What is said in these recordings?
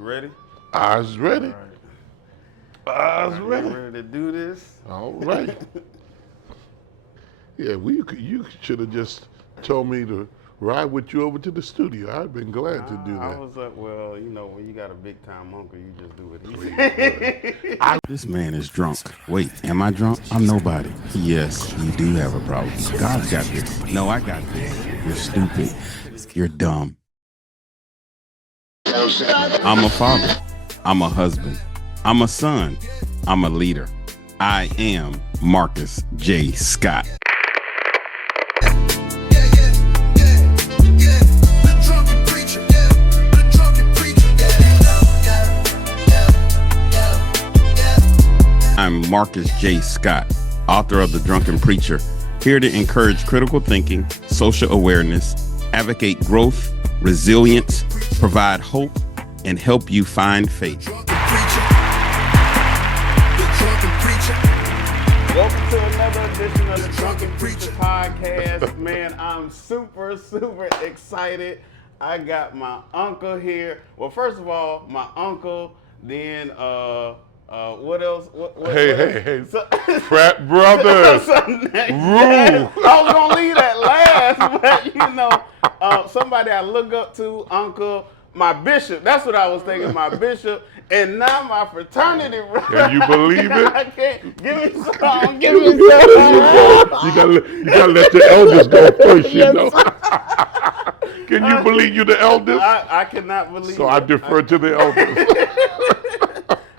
ready? I was All ready. right. I All was right, we ready. ready to do this? All right. Yeah, you should have just told me to ride with you over to the studio. I'd been glad to do Nah, I that. was up. Well, when you got a big time uncle, you just do what he Please, buddy. says. I This man is drunk. Wait, am I drunk? I'm nobody. Yes, you do have a problem. God's got this. No, I got this. You're stupid. You're dumb. I'm a father. I'm a husband. I'm a son. I'm a leader. I am Marcus J. Scott. The drunken preacher, the drunken preacher, I'm Marcus J. Scott, author of The Drunken Preacher, here to encourage critical thinking, social awareness, advocate growth, resilience, provide hope, and help you find faith. drunken preacher, the drunken preacher. Welcome to another edition of the Drunken Preacher podcast. Man, I'm super excited. I got my uncle here. Well, first of all, my uncle. Then, what else? What hey, else? So, frat brothers. yes, I was gonna leave that last, but somebody I look up to, uncle. My bishop, that's what I was thinking, my bishop, and now my fraternity brother. Can you believe it? I can't, give me some, You gotta let the elders go first, you know. Can you believe you the eldest? I cannot believe So it. I defer to the elders.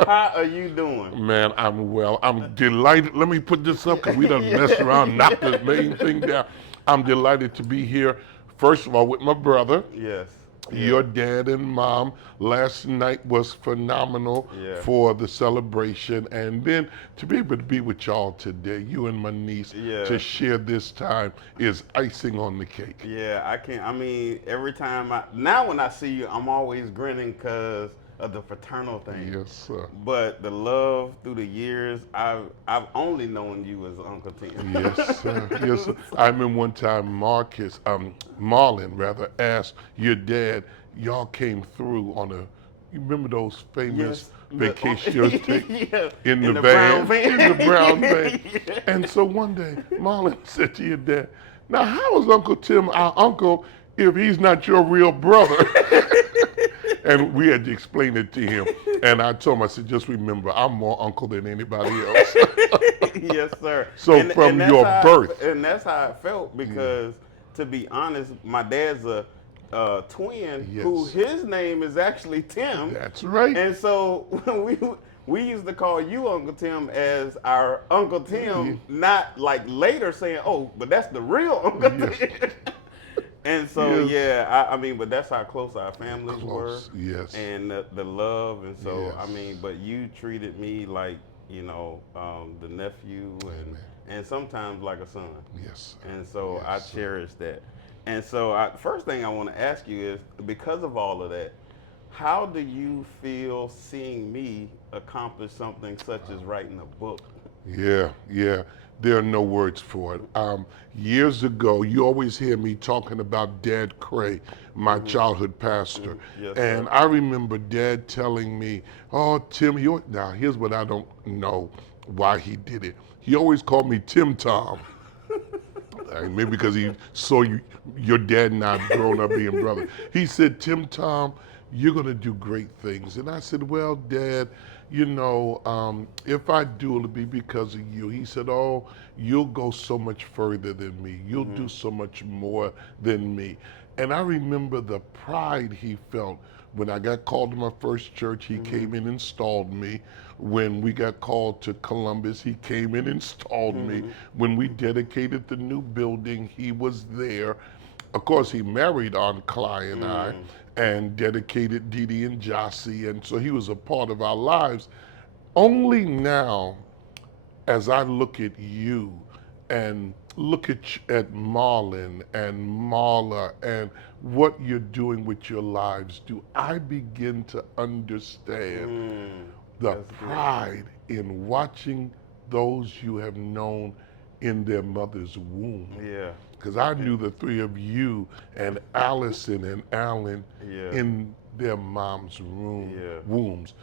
How are you doing? Man, I'm well. I'm delighted. Let me put this up because we done messed around, knocked the main thing down. I'm delighted to be here, first of all, with my brother. Yes. Your dad and mom last night was phenomenal Yeah. for the celebration, and then to be able to be with y'all today, you and my niece, Yeah. to share this time is icing on the cake. Yeah, I can't. I mean, every time now when I see you, I'm always grinning because of the fraternal thing. Yes, sir. But the love through the years, I've only known you as Uncle Tim. Yes, sir. Yes, sir. I remember one time Marlon rather, asked your dad, y'all came through on you remember those famous vacations Yeah, in the brown van? In the brown van. And so one day, Marlon said to your dad, now how is Uncle Tim our uncle if he's not your real brother? And we had to explain it to him. And I told him, I said, just remember, I'm more uncle than anybody else. Yes, sir. So from that's your how birth. and that's how it felt because, to be honest, my dad's a twin who Yes. his name is actually Tim. That's right. And so we used to call you Uncle Tim as our Uncle Tim, not like later saying, oh, but that's the real Uncle Yes. Tim. And so Yes. yeah, I mean, but that's how close our families Close, were, yes. and the love, and so Yes. I mean, but you treated me like the nephew, and sometimes like a son, Yes. and so Yes, I sir. cherish that. And so first thing I want to ask you is, because of all of that, how do you feel seeing me accomplish something such as writing a book? Yeah. There are no words for it. Years ago, you always hear me talking about Dad Cray, my childhood pastor. Yes, And sir. I remember Dad telling me, oh, Tim, now here's what I don't know why he did it. He always called me Tim Tom. Maybe because he saw your dad and I growing up being brothers. He said, Tim Tom, you're going to do great things. And I said, well, Dad, if I do, it'll be because of you. He said, oh, you'll go so much further than me. You'll do so much more than me. And I remember the pride he felt when I got called to my first church. He came in and installed me. When we got called to Columbus, he came in and installed me. When we dedicated the new building, he was there. Of course, he married Aunt Cly and I and dedicated Dee Dee and Jossie, and so he was a part of our lives. Only now, as I look at you and look at Marlon and Marla and what you're doing with your lives, do I begin to understand the That's good. pride in watching those you have known in their mother's womb? Yeah. Because I knew the three of you and Allison and Alan Yeah. in their mom's Yeah. wombs.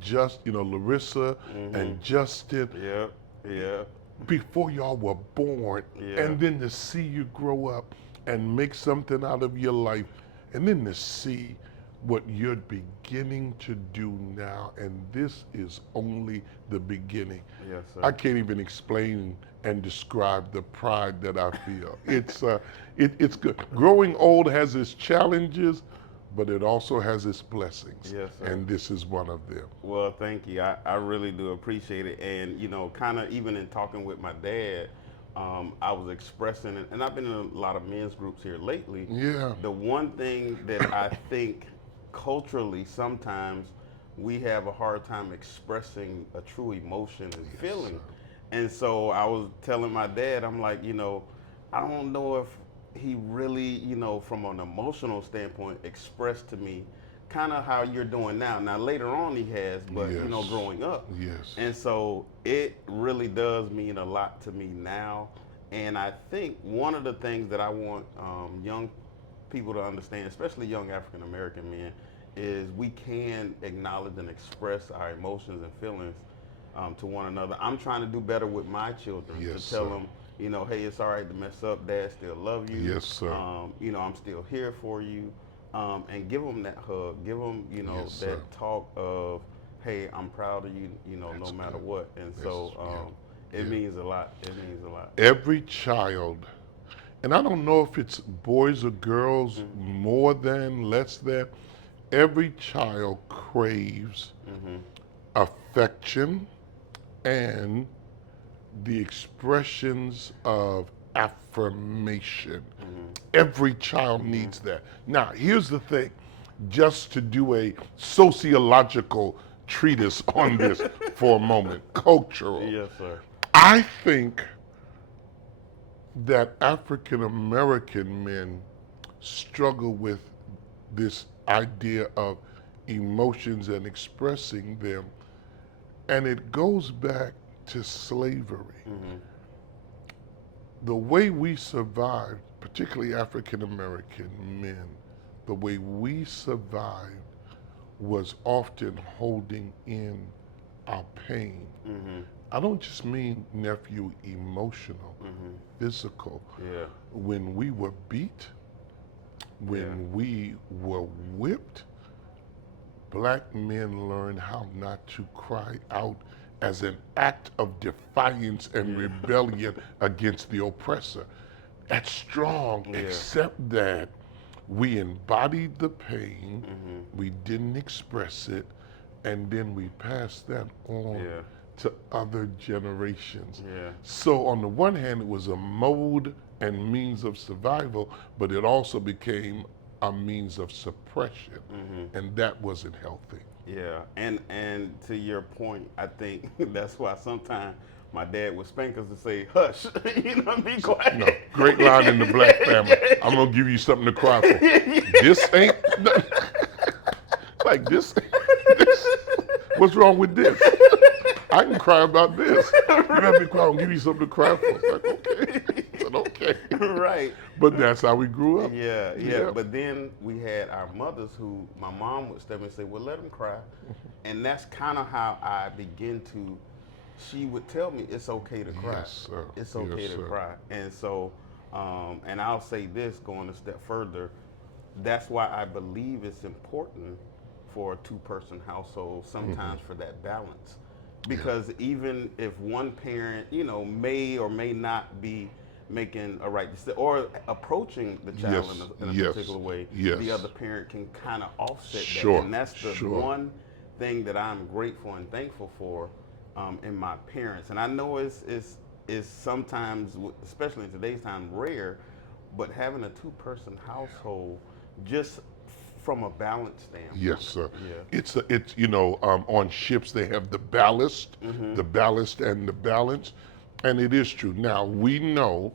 Just, Larissa and Justin, Yep. Yep. before y'all were born, Yeah. and then to see you grow up and make something out of your life, and then to see what you're beginning to do now, and this is only the beginning. Yes, sir. I can't even explain and describe the pride that I feel. It's good. Growing old has its challenges, but it also has its blessings. Yes, sir. And this is one of them. Well, thank you. I really do appreciate it. And, kind of even in talking with my dad, I was expressing, and I've been in a lot of men's groups here lately. Yeah. The one thing that I think culturally sometimes we have a hard time expressing a true emotion and feeling. And so I was telling my dad, I'm like, I don't know if he really, from an emotional standpoint, expressed to me kind of how you're doing now. Now later on he has, but Yes. growing up. Yes. And so it really does mean a lot to me now. And I think one of the things that I want young people to understand, especially young African American men, is we can acknowledge and express our emotions and feelings to one another. I'm trying to do better with my children Yes, to tell sir. them, hey, it's all right to mess up. Dad still love you. Yes, sir. I'm still here for you. And give them that hug. Give them, Yes, sir. that talk of, hey, I'm proud of you, That's no matter good. what. And so it means a lot. It means a lot. Every child, and I don't know if it's boys or girls, more than, less than, every child craves affection and the expressions of affirmation. Every child needs that. Now, here's the thing, just to do a sociological treatise on this for a moment, cultural. Yes, sir. I think that African American men struggle with this idea of emotions and expressing them, and it goes back to slavery. The way we survived, particularly African American men, the way we survived was often holding in our pain. I don't just mean, nephew, emotional, physical. Yeah. When we were beat, when we were whipped, black men learned how not to cry out as an act of defiance and rebellion against the oppressor. That's strong, except that we embodied the pain, we didn't express it, and then we passed that on to other generations. Yeah. So on the one hand, it was a mode and means of survival, but it also became a means of suppression, and that wasn't healthy. Yeah, and to your point, I think that's why sometimes my dad would spank us to say, "Hush, be quiet." No, great line in the black family. I'm gonna give you something to cry for. This ain't like this. What's wrong with this? I can cry about this. You gotta be quiet. I'll give you something to cry for. It's like, okay, but okay. Right. But that's how we grew up. Yeah. But then we had our mothers who, my mom would step in and say, well, let them cry. And that's kind of how I begin to, she would tell me it's okay to cry. Yes, sir. It's okay Yes, to sir. cry. And so, and I'll say this going a step further, that's why I believe it's important for a two-person household sometimes for that balance. Because even if one parent, may or may not be making a right decision or approaching the child Yes, in a yes, particular way, yes. the other parent can kind of offset Sure, that. And that's the sure. one thing that I'm grateful and thankful for in my parents. And I know it's sometimes, especially in today's time, rare, but having a two-person household just from a balance standpoint. Yes, sir. Yeah. It's on ships they have the ballast and the balance, and it is true. Now we know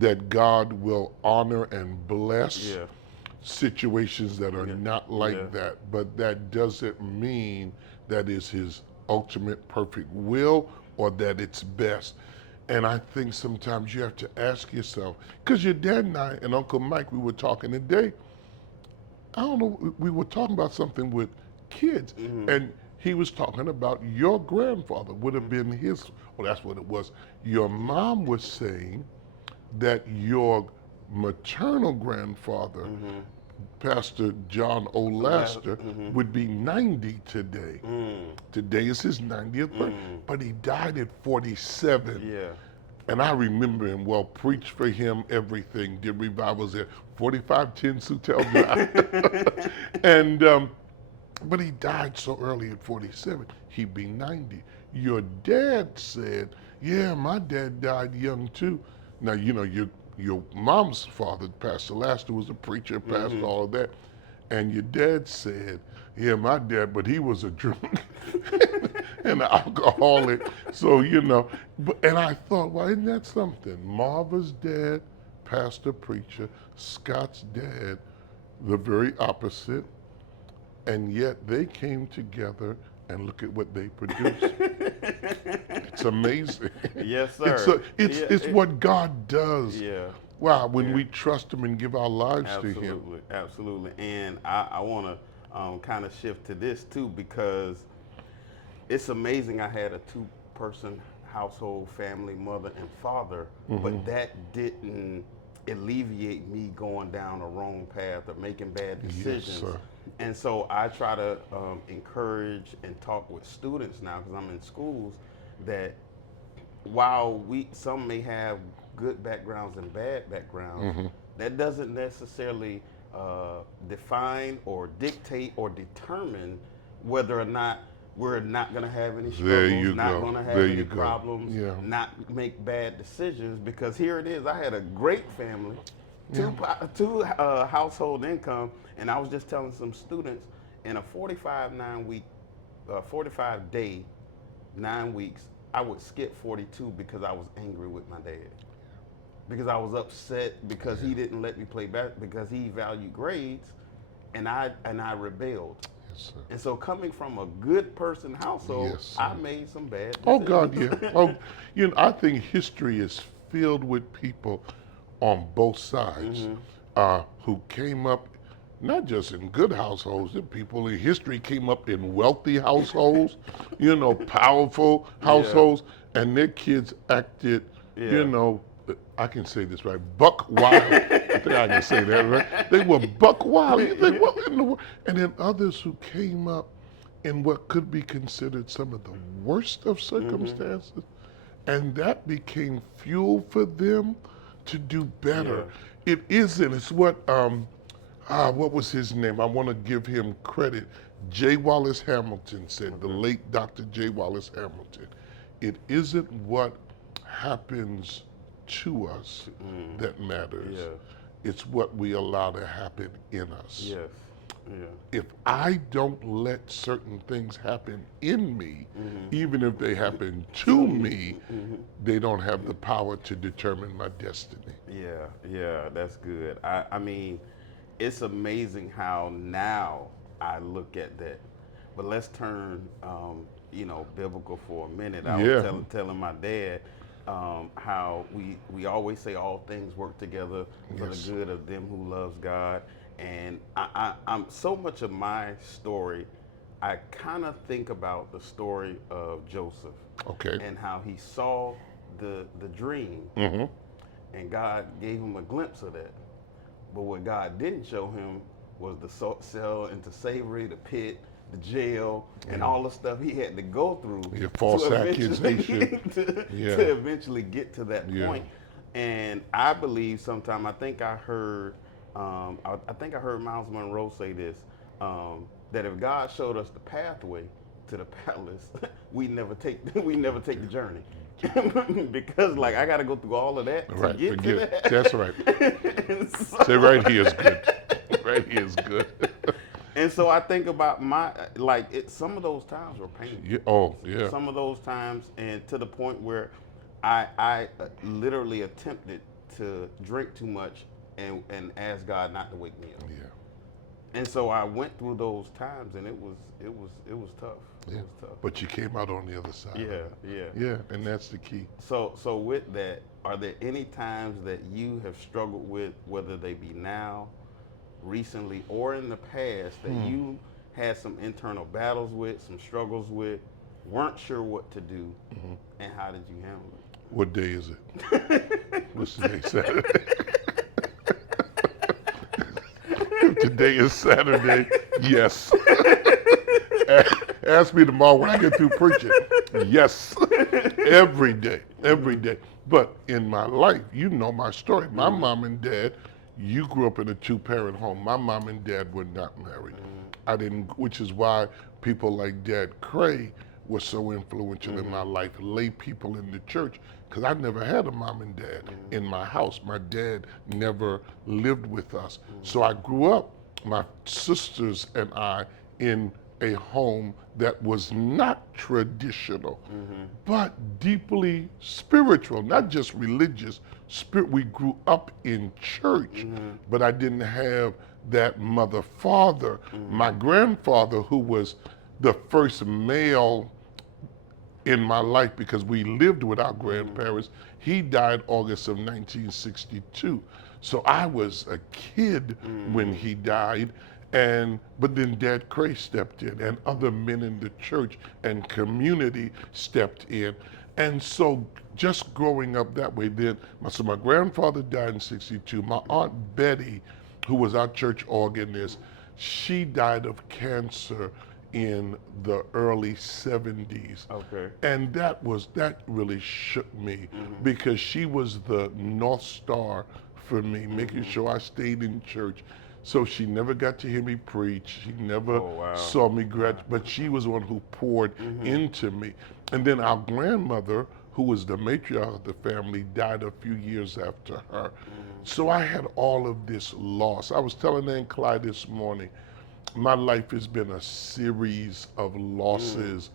that God will honor and bless situations that are not like that, but that doesn't mean that is His ultimate perfect will or that it's best. And I think sometimes you have to ask yourself, because your dad and I and Uncle Mike, we were talking today. I don't know, we were talking about something with kids, and he was talking about your grandfather would have been his, well, that's what it was. Your mom was saying that your maternal grandfather, Pastor John O'Laster, would be 90 today. Today is his 90th birthday, but he died at 47. Yeah. And I remember him well, preached for him everything, did revivals there, 4510 Soutel Drive. And, but he died so early at 47, he'd be 90. Your dad said, yeah, my dad died young too. Now, you know, your mom's father, Pastor Laster, was a preacher, pastor, all of that. And your dad said, yeah, my dad, but he was a drunk and an alcoholic. So, you know, and I thought, well, isn't that something? Marva's dad, pastor, preacher, Scott's dad, the very opposite. And yet they came together and look at what they produced. It's amazing. Yes, sir. It's what God does. Yeah. Wow, when we trust Him and give our lives to Him. Absolutely, absolutely. And I want to kind of shift to this too, because it's amazing. I had a two-person household, family, mother and father, but that didn't alleviate me going down a wrong path or making bad decisions. sir. And so I try to encourage and talk with students now, because I'm in schools, that while some may have good backgrounds and bad backgrounds, that doesn't necessarily define or dictate or determine whether or not we're not going to have any There you struggles, not go. going to have There any you go. problems, Yeah. not make bad decisions. Because here it is, I had a great family, two household income, and I was just telling some students, in a 45 day, 9 weeks, I would skip 42 because I was angry with my dad. Because I was upset because he didn't let me play back, because he valued grades, and I rebelled. Yes, sir. And so coming from a good person household, Yes, sir. I made some bad decisions. Oh God, yeah. Oh, you know, I think history is filled with people on both sides who came up not just in good households. The people in history came up in wealthy households, you know, powerful households, and their kids acted, you know, I can say this right, buck wild. I think I can say that right. They were buck wild. You think, what in the world? And then others who came up in what could be considered some of the worst of circumstances, and that became fuel for them to do better. It isn't. It's what was his name? I want to give him credit. J. Wallace Hamilton said, the late Dr. J. Wallace Hamilton. It isn't what happens to us that matters. It's what we allow to happen in us. Yes. Yeah. If I don't let certain things happen in me, even if they happen to me, they don't have the power to determine my destiny. Yeah, that's good. I mean, it's amazing how now I look at that. But let's turn, biblical for a minute. I was telling my dad how we always say all things work together for the good of them who loves God. And I'm so much of my story, I kind of think about the story of Joseph. Okay. And how he saw the dream, and God gave him a glimpse of that. But what God didn't show him was the sell into slavery, the pit, the jail, and all the stuff he had to go through. False to accusation. to eventually get to that point. And I believe sometime, I think I heard Miles Monroe say this, that if God showed us the pathway to the palace, we never take the journey. Because like I got to go through all of that to get to that. That's right. Say right here is good. Right here is good. And so I think about some of those times were painful. Some of those times, and to the point where I literally attempted to drink too much and ask God not to wake me up. And so I went through those times, and it was tough. It was tough. But you came out on the other side. Yeah, and that's the key. So with that, are there any times that you have struggled with, whether they be now, recently or in the past that you had some internal battles with, some struggles with, weren't sure what to do, and how did you handle it? What day is it? What's today? Saturday. If today is Saturday, yes. Ask me tomorrow when I get through preaching. Yes. Every day. Every day. But in my life, you know my story. My mom and dad, you grew up in a two-parent home. My mom and dad were not married. I didn't, which is why people like Dad Cray were so influential in my life, lay people in the church, because I never had a mom and dad in my house. My dad never lived with us. So I grew up, my sisters and I, in a home that was not traditional, but deeply spiritual, not just religious. We grew up in church, but I didn't have that mother father. My grandfather, who was the first male in my life because we lived with our grandparents, he died August of 1962. So I was a kid when he died, but then Dad Cray stepped in, and other men in the church and community stepped in. And so just growing up that way, so my grandfather died in 62. My Aunt Betty, who was our church organist, she died of cancer in the early 70s. Okay. And that really shook me because she was the North Star for me, making sure I stayed in church. So she never got to hear me preach. She never saw me graduate, but she was one who poured into me. And then our grandmother, who was the matriarch of the family, died a few years after her. So I had all of this loss. I was telling Aunt Clyde this morning, my life has been a series of losses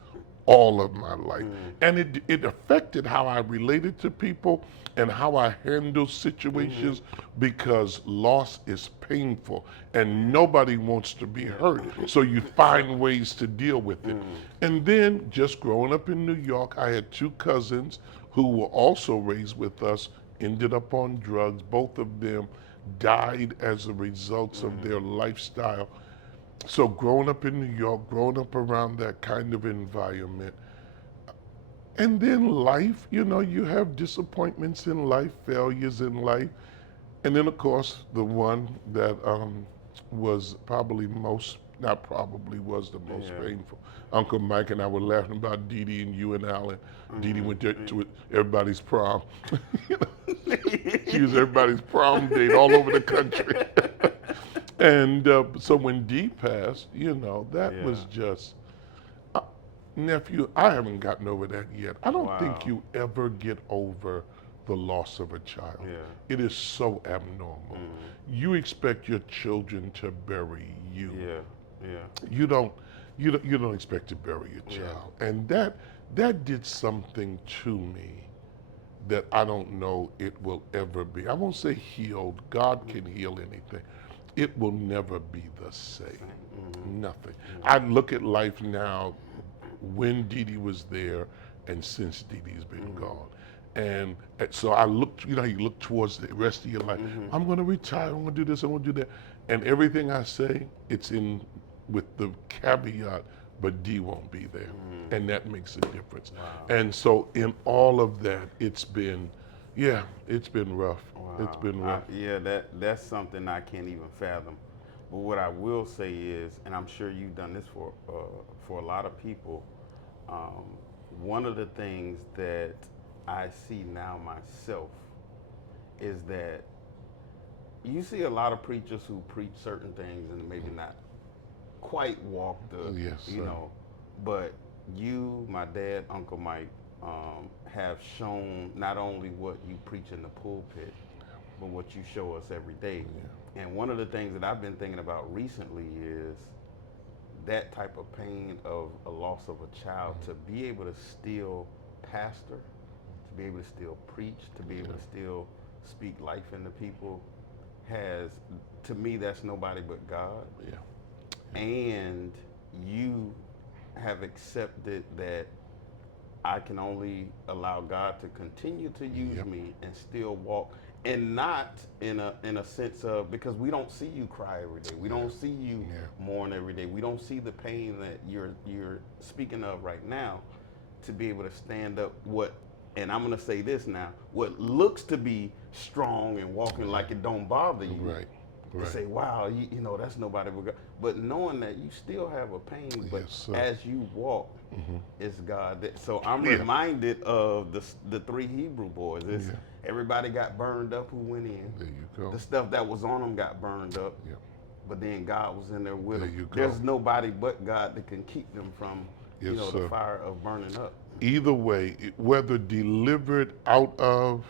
all of my life. And it affected how I related to people and how I handle situations because loss is painful and nobody wants to be hurt. So you find ways to deal with it. And then just growing up in New York, I had two cousins who were also raised with us, ended up on drugs. Both of them died as a result of their lifestyle. So growing up in New York, growing up around that kind of environment, and then life, you have disappointments in life, failures in life, and then of course the one that was probably not probably, was the most painful. Uncle Mike and I were laughing about Dee Dee and you and Alan. Dee Dee went to everybody's prom. She was everybody's prom date all over the country. And so when Dee passed, that was just, nephew, I haven't gotten over that yet. I don't think you ever get over the loss of a child. It is so abnormal. You expect your children to bury you. You don't expect to bury your child. And that did something to me that I don't know it will ever be. I won't say healed. God can heal anything. It will never be the same. Nothing. I look at life now when Dee Dee was there and since Dee Dee's been gone. And so I look, you look towards the rest of your life. I'm going to retire. I'm going to do this. I'm going to do that. And everything I say, it's in with the caveat, but Dee won't be there. And that makes a difference. And so in all of that, it's been rough. It's been rough. That's something I can't even fathom. But what I will say is, and I'm sure you've done this for a lot of people, one of the things that I see now myself is that you see a lot of preachers who preach certain things and maybe not quite walk the, but you, my dad, Uncle Mike, have shown not only what you preach in the pulpit, but what you show us every day. And one of the things that I've been thinking about recently is that type of pain of a loss of a child, to be able to still pastor, to be able to still preach, to be able to still speak life into people, to me, that's nobody but God. And you have accepted that I can only allow God to continue to use me and still walk and not in a sense of, because we don't see you cry every day. We don't see you mourn every day. We don't see the pain that you're speaking of right now. To be able to stand up, and I'm gonna say this now, what looks to be strong and walking like it don't bother you. Right. To say, wow, you know, that's nobody but God. But knowing that you still have a pain, but Yes, sir. as you walk, it's God. So I'm reminded of the three Hebrew boys. It's, everybody got burned up who went in. There you go. The stuff that was on them got burned up. Yeah. But then God was in there with There them. you go. There's nobody but God that can keep them from, Yes, the sir. fire of burning up. Either way, whether delivered out of,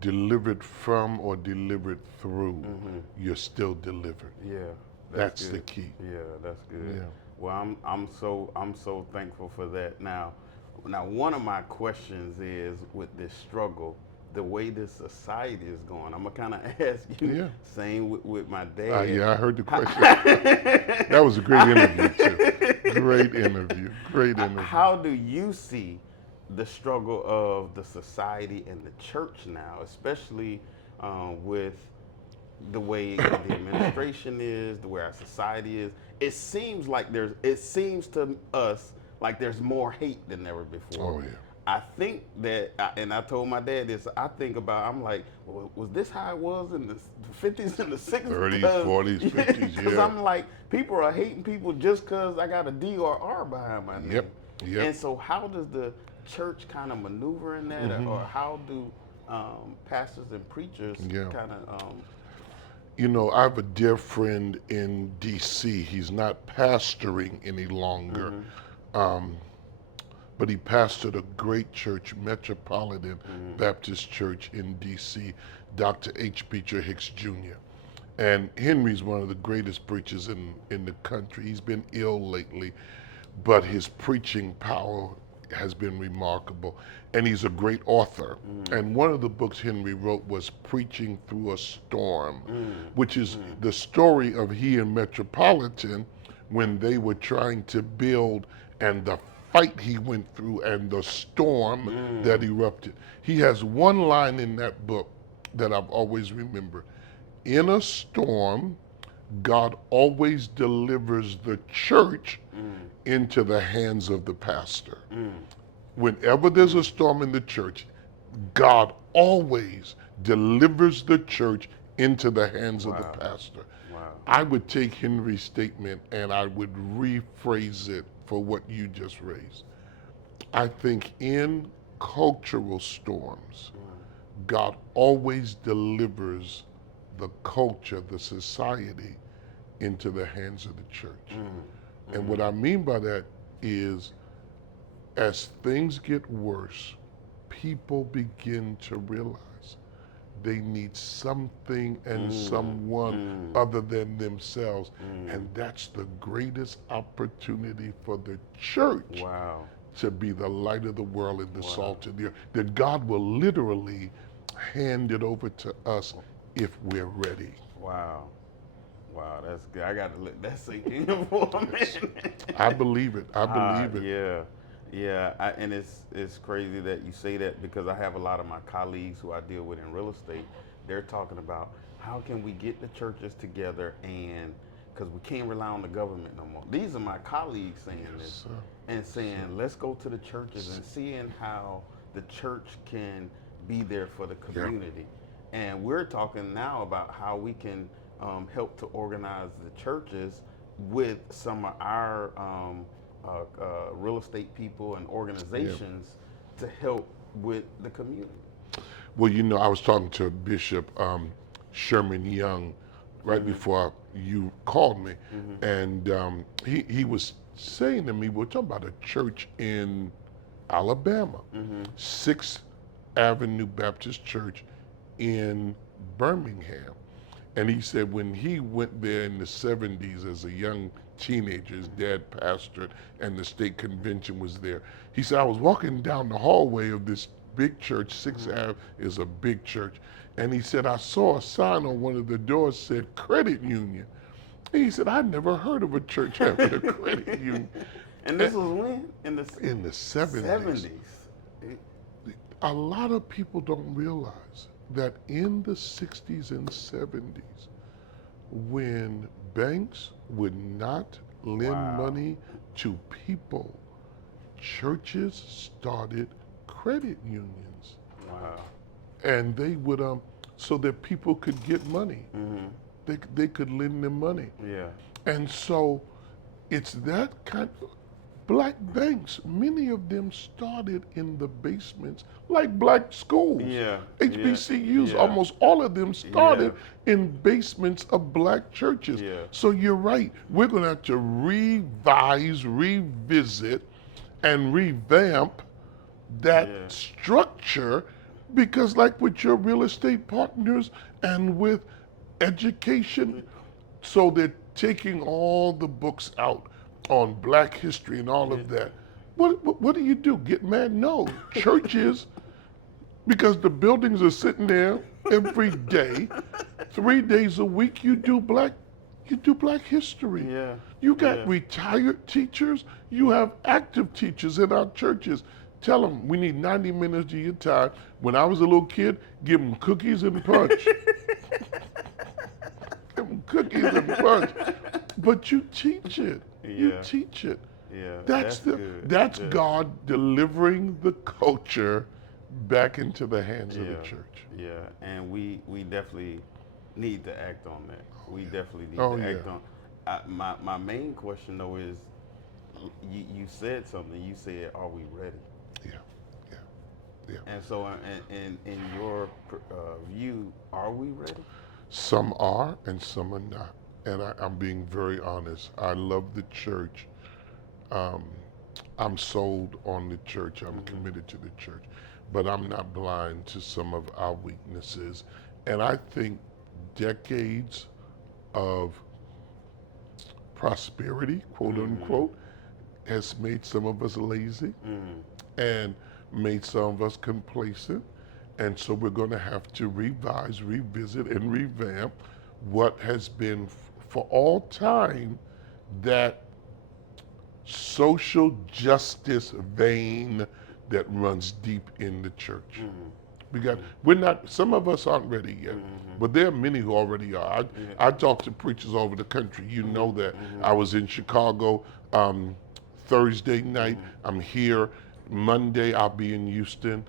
delivered from, or delivered through, you're still delivered. Yeah, That's the good. key. Yeah, that's good. Yeah. Well, I'm so thankful for that. Now, one of my questions is, with this struggle, the way this society is going, I'm gonna kind of ask you. Yeah. Same with my dad. Yeah, I heard the question. That was a great interview, too. Great interview. Great interview. How do you see the struggle of the society and the church now, especially with the way the administration is, the way our society is? It seems to us like there's more hate than ever before. Oh, yeah. I think that, and I told my dad this, I'm like, well, was this how it was in the 50s and the 60s? 30s, 40s, 50s, Because yeah. I'm like, people are hating people just because I got a D or R behind my name. Yep. And so how does the church kind of maneuver in that? Or how do pastors and preachers kind of... You know, I have a dear friend in D.C. He's not pastoring any longer. But he pastored a great church, Metropolitan Baptist Church in D.C., Dr. H. Beecher Hicks Jr. And Henry's one of the greatest preachers in the country. He's been ill lately, but his preaching power has been remarkable. And he's a great author. And one of the books Henry wrote was Preaching Through a Storm, which is the story of he and Metropolitan when they were trying to build, and the fight he went through and the storm that erupted. He has one line in that book that I've always remembered. In a storm, God always delivers the church into the hands of the pastor. Whenever there's a storm in the church, God always delivers the church into the hands of the pastor. I would take Henry's statement and I would rephrase it for what you just raised. I think in cultural storms, God always delivers the culture, the society, into the hands of the church. And what I mean by that is, as things get worse, people begin to realize they need something and someone other than themselves. And that's the greatest opportunity for the church to be the light of the world and the salt of the earth. That God will literally hand it over to us if we're ready. Wow, that's good. I got to let that sink in for a minute. I believe it. I believe it. Yeah. And it's crazy that you say that, because I have a lot of my colleagues who I deal with in real estate. They're talking about how can we get the churches together, and because we can't rely on the government no more. These are my colleagues saying this, and saying let's go to the churches and seeing how the church can be there for the community. And we're talking now about how we can help to organize the churches with some of our real estate people and organizations to help with the community. Well, you know, I was talking to Bishop Sherman Young right before you called me, and he was saying to me, we're talking about a church in Alabama, 6th Avenue Baptist Church in Birmingham. And he said when he went there in the 70s as a young teenager, his dad pastored and the state convention was there. He said, I was walking down the hallway of this big church, 6th Ave is a big church. And he said, I saw a sign on one of the doors said credit union. And he said, I'd never heard of a church having a credit union. And this was when? In the 70s. A lot of people don't realize that in the 60s and 70s, when banks would not lend Wow. money to people, churches started credit unions, Wow. and they would so that people could get money. They could lend them money. Yeah. And so it's that kind of black banks, many of them started in the basements, like black schools. Yeah, HBCUs, yeah. almost all of them started in basements of black churches. Yeah. So you're right. We're going to have to revise, revisit, and revamp that Yeah. structure, because like with your real estate partners and with education, so they're taking all the books out on black history and all of that. What do you do? Get mad? No. Churches, because the buildings are sitting there every day, 3 days a week, you do black history. Yeah. You got Yeah. retired teachers, you have active teachers in our churches. Tell them we need 90 minutes of your time. When I was a little kid, give them cookies and punch. Give them cookies and punch. But you teach it. You Yeah. teach it. Yeah. That's good. that's Yeah. God delivering the culture back into the hands of the church. Yeah, and we definitely need to act on that. We definitely need Oh, to act yeah. on. My main question though is, you said something. You said, "Are we ready?" Yeah, yeah, yeah. And so, in your view, are we ready? Some are and some are not. And I'm being very honest. I love the church. I'm sold on the church. I'm committed to the church. But I'm not blind to some of our weaknesses. And I think decades of prosperity, quote unquote, has made some of us lazy and made some of us complacent. And so we're going to have to revise, revisit, and revamp what has been for all time that social justice vein that runs deep in the church. We're not, some of us aren't ready yet, but there are many who already are. I talk to preachers all over the country. You know that. I was in Chicago Thursday night. I'm here Monday. I'll be in Houston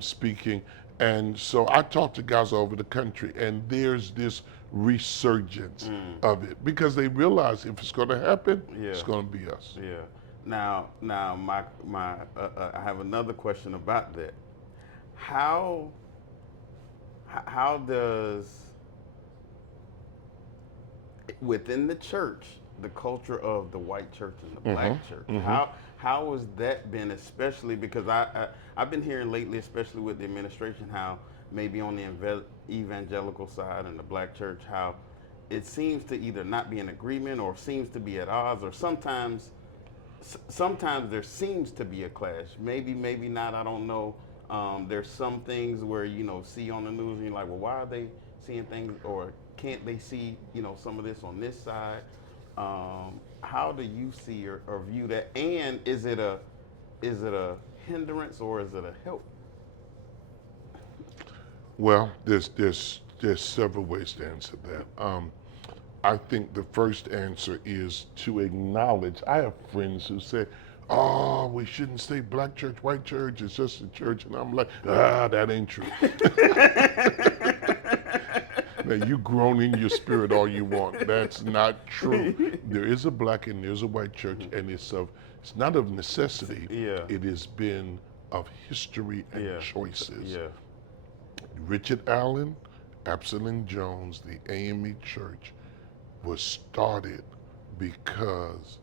speaking. And so I talk to guys all over the country, and there's this resurgence of it because they realize if it's going to happen, it's going to be us. Yeah. Now, my I have another question about that. How does within the church the culture of the white church and the black church, how has that been, especially because I've been hearing lately, especially with the administration, how maybe on the evangelical side and the black church, how it seems to either not be in agreement or seems to be at odds, or sometimes there seems to be a clash. Maybe not. I don't know. There's some things where see on the news and you're like, well, why are they seeing things, or can't they see some of this on this side? How do you see or view that? And is it a hindrance or is it a help? Well, there's several ways to answer that. I think the first answer is to acknowledge. I have friends who say, "Oh, we shouldn't say black church, white church. It's just a church," and I'm like, that ain't true. Now you groan in your spirit all you want. That's not true. There is a black and there's a white church, and it's not of necessity. Yeah. It has been of history and choices. Yeah. Richard Allen, Absalom Jones, the AME Church was started because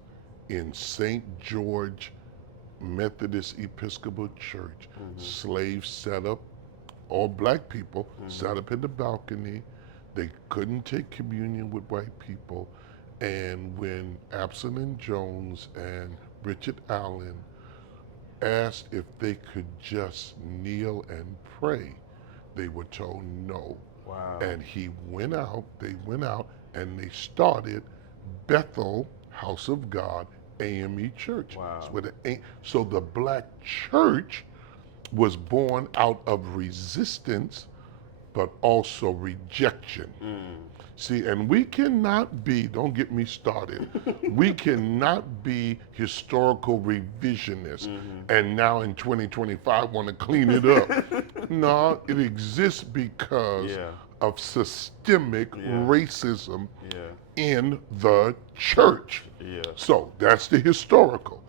in St. George Methodist Episcopal Church, slaves sat up, all black people sat up in the balcony. They couldn't take communion with white people. And when Absalom Jones and Richard Allen asked if they could just kneel and pray, they were told no. Wow. And they went out and they started Bethel House of God AME Church. Wow. So the black church was born out of resistance but also rejection. See, and we cannot be, don't get me started, we cannot be historical revisionists and now in 2025 want to clean it up. No, it exists because Yeah. of systemic racism Yeah. in the church. Yeah. So that's the historical.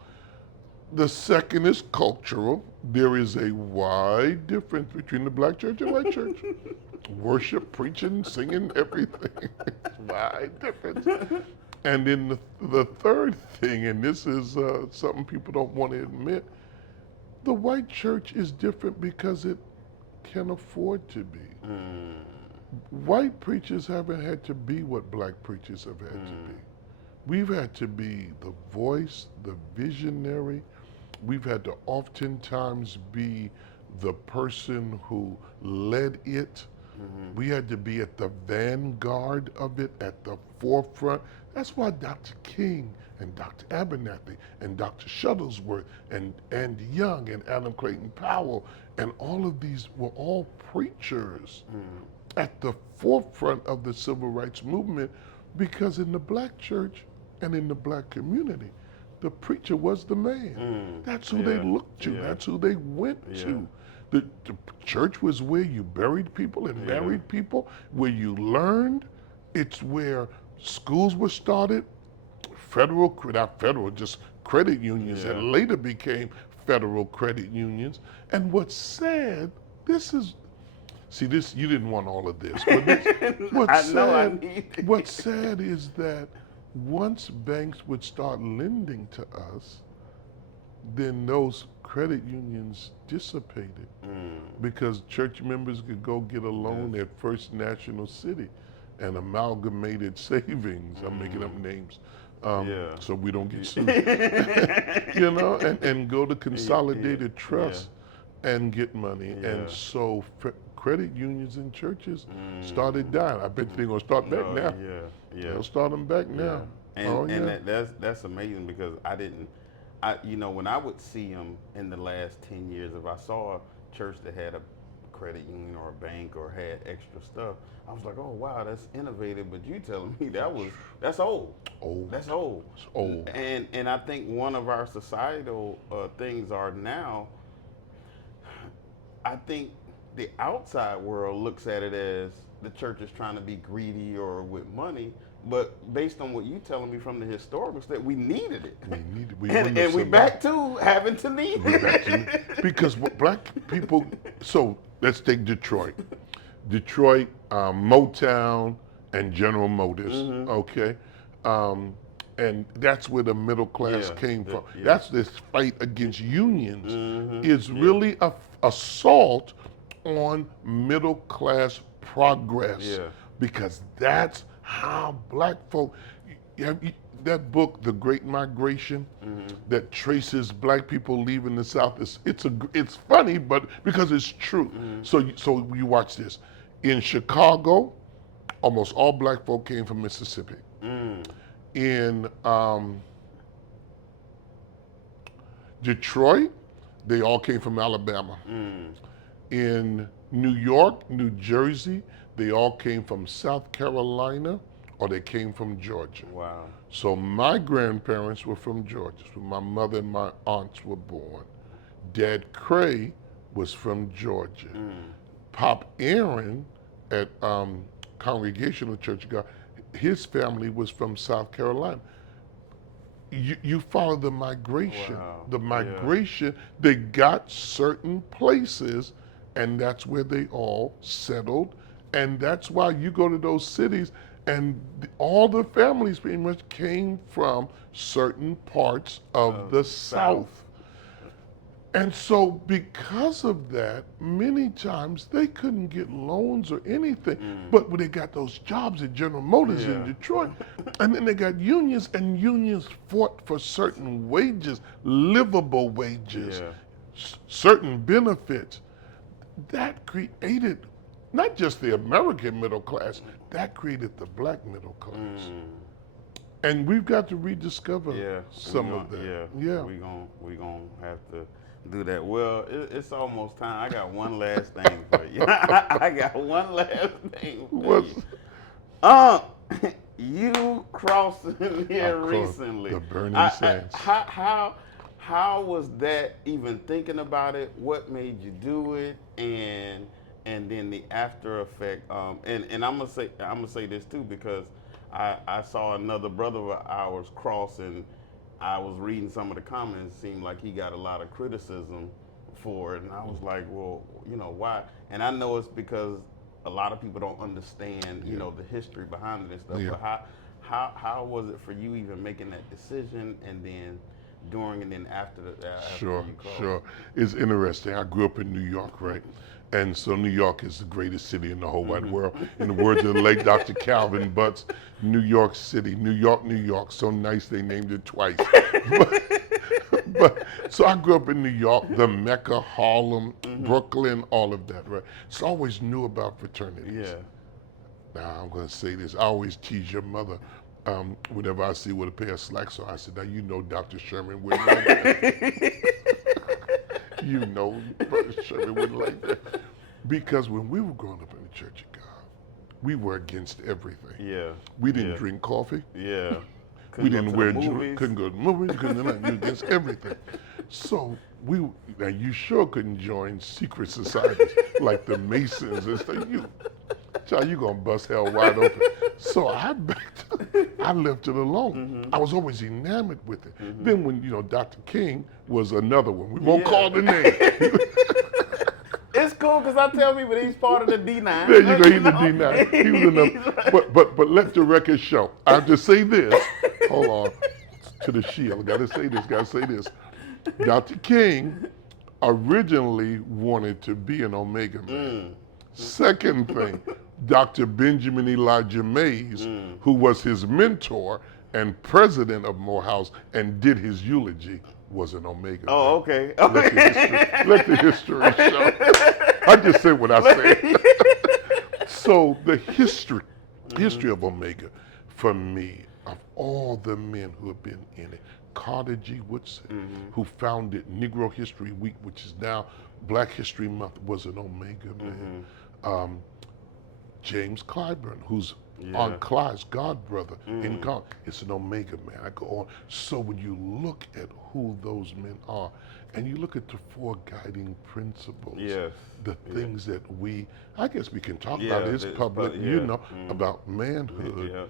The second is cultural. There is a wide difference between the black church and white church. Worship, preaching, singing, everything. Wide difference. And then the third thing, and this is something people don't want to admit, the white church is different because it can afford to be. White preachers haven't had to be what black preachers have had to be. We've had to be the voice, the visionary. We've had to oftentimes be the person who led it. We had to be at the vanguard of it, at the forefront. That's why Dr. King and Dr. Abernathy and Dr. Shuttlesworth and Andy Young and Adam Clayton Powell and all of these were all preachers at the forefront of the civil rights movement, because in the black church and in the black community, the preacher was the man. That's who they looked to. That's who they went to. The church was where you buried people and married people, where you learned. It's where schools were started, not federal, just credit unions that later became federal credit unions. And what's sad, you didn't want all of this. But what's sad is that once banks would start lending to us, then those credit unions dissipated because church members could go get a loan at First National City and Amalgamated Savings. I'm making up names so we don't get sued. and go to Consolidated Trust and get money. And so credit unions and churches started dying. I bet they're going to start back now. They'll start them back now. And that's amazing, because when I would see them in the last 10 years, if I saw a church that had a credit union or a bank or had extra stuff, I was like, oh wow, that's innovative. But you telling me that's old. That's old. It's old. And I think one of our societal things are now, I think the outside world looks at it as the church is trying to be greedy or with money. But based on what you telling me from the historical state, we needed it. And we back to having to need it. Because what black people, so let's take Detroit. Detroit, Motown, and General Motors, okay? And that's where the middle class came from. That's this fight against unions. Is really a assault on middle class progress. Because that's how black folk, that book, The Great Migration, that traces black people leaving the South, it's funny, but because it's true. So you watch this. In Chicago, almost all black folk came from Mississippi. In Detroit, they all came from Alabama. In New York, New Jersey, they all came from South Carolina, or they came from Georgia. Wow. So my grandparents were from Georgia. So my mother and my aunts were born. Dad Cray was from Georgia. Pop Aaron at Congregational Church of God, his family was from South Carolina. You follow the migration. Wow. The migration, they got certain places, and that's where they all settled. And that's why you go to those cities, and all the families pretty much came from certain parts of the South. And so because of that, many times they couldn't get loans or anything, but when they got those jobs at General Motors in Detroit, and then they got unions, and unions fought for certain wages, livable wages, certain benefits. That created not just the American middle class, that created the black middle class. And we've got to rediscover Yeah, some of that. Yeah, we gonna have to do that. Well, it's almost time. I got one last thing for you. I got one last thing for What's you. You crossing here crossed recently. the burning sands. How was that? Even thinking about it, what made you do it, and then the after effect. And I'm gonna say this too because I saw another brother of ours cross, and I was reading some of the comments. It seemed like he got a lot of criticism for it, and I was like, well, why? And I know it's because a lot of people don't understand, the history behind it and stuff. Yeah. But how was it for you even making that decision, and then during and then after Sure, you crossed? sure. It's interesting. I grew up in New York, right? And so New York is the greatest city in the whole wide world. In the words of the late Dr. Calvin Butts, New York City, New York, so nice they named it twice. But so I grew up in New York, the Mecca, Harlem, Brooklyn, all of that, right? So I always knew about fraternities. Yeah. Now I'm going to say this. I always tease your mother whenever I see with a pair of slacks on. I said, now you know Dr. Sherman wouldn't like that. You know Brother Sherman wouldn't like that. Because when we were growing up in the Church of God, we were against everything. Yeah. We didn't drink coffee. Yeah. We didn't wear jewelry. jewelry. Couldn't go to the movies. Couldn't do nothing. You against everything. So now you sure couldn't join secret societies like the Masons and stuff. Child, you gonna bust hell wide open. So I left it alone. I was always enamored with it. Then when Dr. King was another one. We won't call the name. It's cool because I tell people he's part of the D9. There you go. He's the D9. He was another. But let the record show. I'll just say this. Hold on. To the shield. Gotta say this. Dr. King originally wanted to be an Omega man. Second thing, Dr. Benjamin Elijah Mays, who was his mentor and president of Morehouse and did his eulogy, was an Omega. Oh, okay. Let the history show. I just said what I said. So the history of Omega, for me, of all the men who have been in it, Carter G. Woodson, who founded Negro History Week, which is now Black History Month, was an Omega man. James Clyburn, who's on Clyde's god brother in God, it's an Omega man. I go on. So when you look at who those men are, and you look at the four guiding principles, the things that I guess we can talk about this public, about manhood,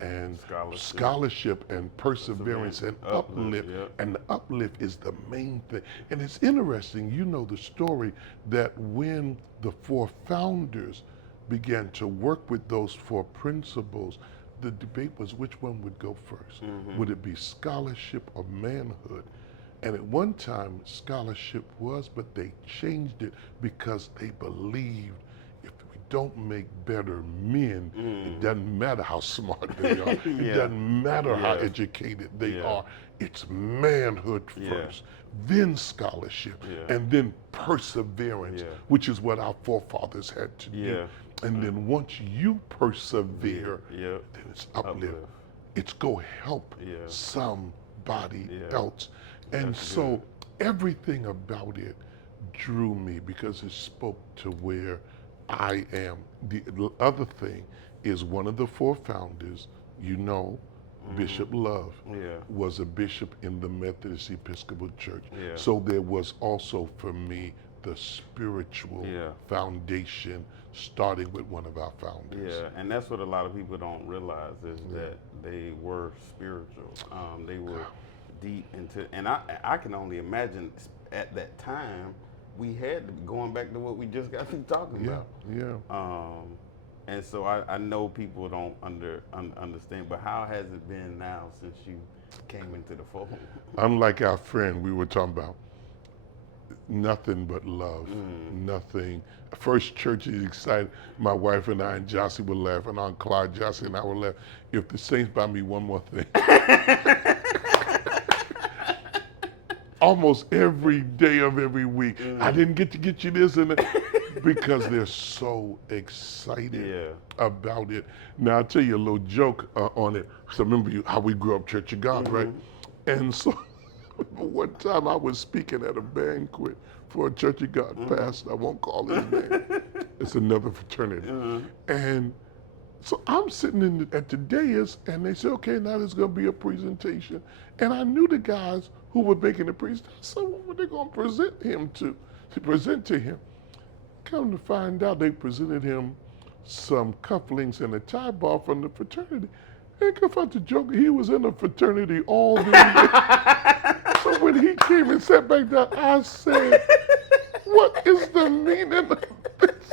and scholarship and perseverance and uplift. And the uplift is the main thing. And it's interesting, the story that when the four founders began to work with those four principles, the debate was which one would go first. Would it be scholarship or manhood? And at one time, scholarship was, but they changed it because they believed if we don't make better men, it doesn't matter how smart they are. It doesn't matter how educated they are. It's manhood first, then scholarship, and then perseverance, which is what our forefathers had to do. And then once you persevere, then it's uplift. It's go help somebody else. And so everything about it drew me because it spoke to where I am. The other thing is one of the four founders, Bishop Love was a bishop in the Methodist Episcopal Church. So there was also for me the spiritual foundation starting with one of our founders. Yeah, and that's what a lot of people don't realize is that they were spiritual. They were deep into, and I can only imagine at that time we had to, going back to what we just got through talking about. And so I know people don't understand, but how has it been now since you came into the fold? Unlike our friend we were talking about, nothing but love, nothing. First church is excited. My wife and I and Jossie were laughing. Aunt Clyde, Jossie and I were laughing. If the saints buy me one more thing. Almost every day of every week. I didn't get to get you this and that. because they're so excited Yeah. about it. Now I'll tell you a little joke on it. So remember how we grew up Church of God, right? And so one time I was speaking at a banquet for a Church of God pastor. I won't call his name. It's another fraternity. And so I'm sitting at the dais, and they said, okay, now there's going to be a presentation. And I knew the guys who were making the presentation. So what were they going to present to him? Come to find out, they presented him some cufflinks and a tie bar from the fraternity. And come out the joke, he was in a fraternity all the way. So when he came and sat back down, I said, what is the meaning of this?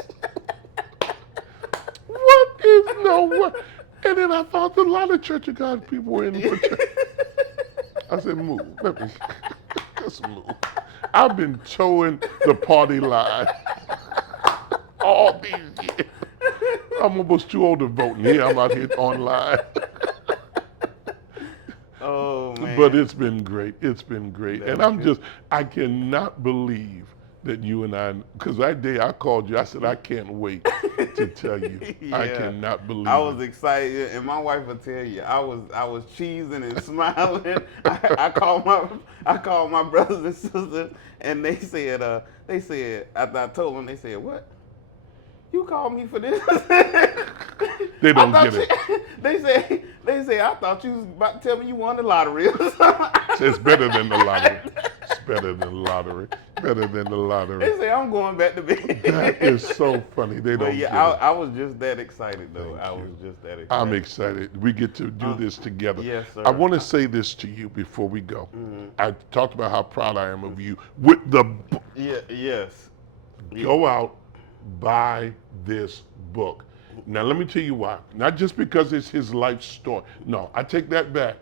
What is no what? And then I found a lot of Church of God people were in the fraternity. I said, move. Let's move. I've been towing the party line all these years. I'm almost too old to vote, and here I'm out here online. Oh, man. But it's been great. It's been great. That's And I'm good. I cannot believe that you and I, because that day I called you, I said, I can't wait to tell you. I Yeah. cannot believe I was it. excited, and my wife will tell you, I was cheesing and smiling. I called my brothers and sisters, and they said after I told them, they said, what? You called me for this? They don't get it. They say, I thought you was about to tell me you won the lottery or something. It's better than the lottery. It's better than the lottery. Better than the lottery. They say, I'm going back to bed. That is so funny. They don't But yeah, get it. I was just that excited, though. Thank I you. was just that excited. I'm excited. We get to do this together. yes, sir. I want to say this to you before we go. I talked about how proud I am of you with the book. Yeah, yes. Go out, buy this book. Now, let me tell you why. Not just because it's his life story. No, I take that back.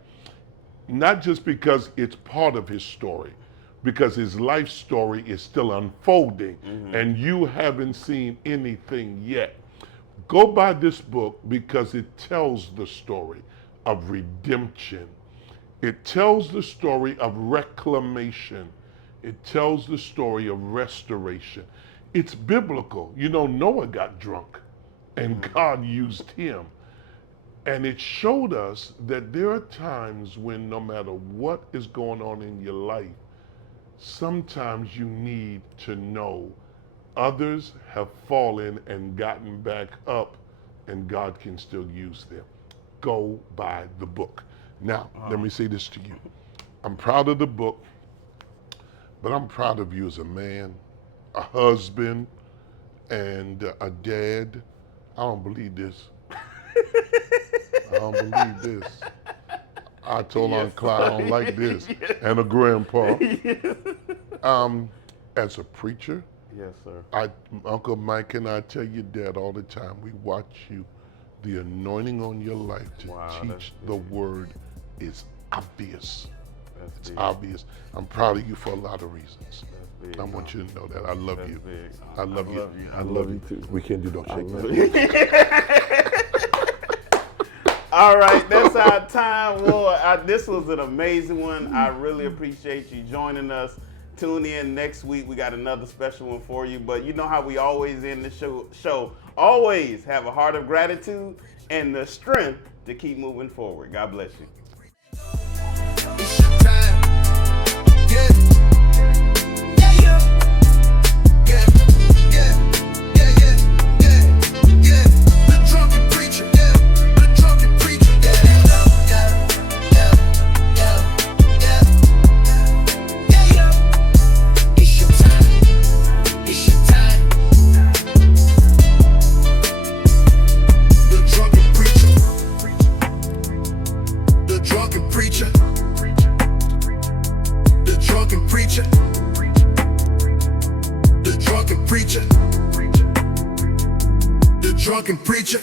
Not just because it's part of his story, because his life story is still unfolding and you haven't seen anything yet. Go buy this book because it tells the story of redemption. It tells the story of reclamation. It tells the story of restoration. It's biblical. You know, Noah got drunk and God used him. And it showed us that there are times when no matter what is going on in your life, sometimes you need to know others have fallen and gotten back up and God can still use them. Go buy the book. Now, let me say this to you. I'm proud of the book, but I'm proud of you as a man, a husband, and a dad. I don't believe this. I don't believe this. I told Aunt Clarke I don't like this. And a grandpa. As a preacher, Yes, sir. Uncle Mike and I tell your dad all the time, we watch you. The anointing on your life to Wow, teach the word is obvious. That's It's big. obvious. I'm proud of you for a lot of reasons. That's big. I want you to know that. I love That's you. big. I love you. I love you too. We can't do no shake. All right, that's our time. Well, this was an amazing one. I really appreciate you joining us. Tune in next week. We got another special one for you. But you know how we always end the show. Always have a heart of gratitude and the strength to keep moving forward. God bless you. It's your time. Yeah. Yeah, yeah. Yeah, yeah. Yeah, yeah. Yeah, yeah. The drunken preacher. Yeah. The drunken preacher. Yeah. Yeah. Yeah. Yeah. Yeah. Yeah, yeah. It's your time. It's your time. The drunken preacher. The drunken preacher. The drunken preacher. The drunken preacher. The drunken preacher.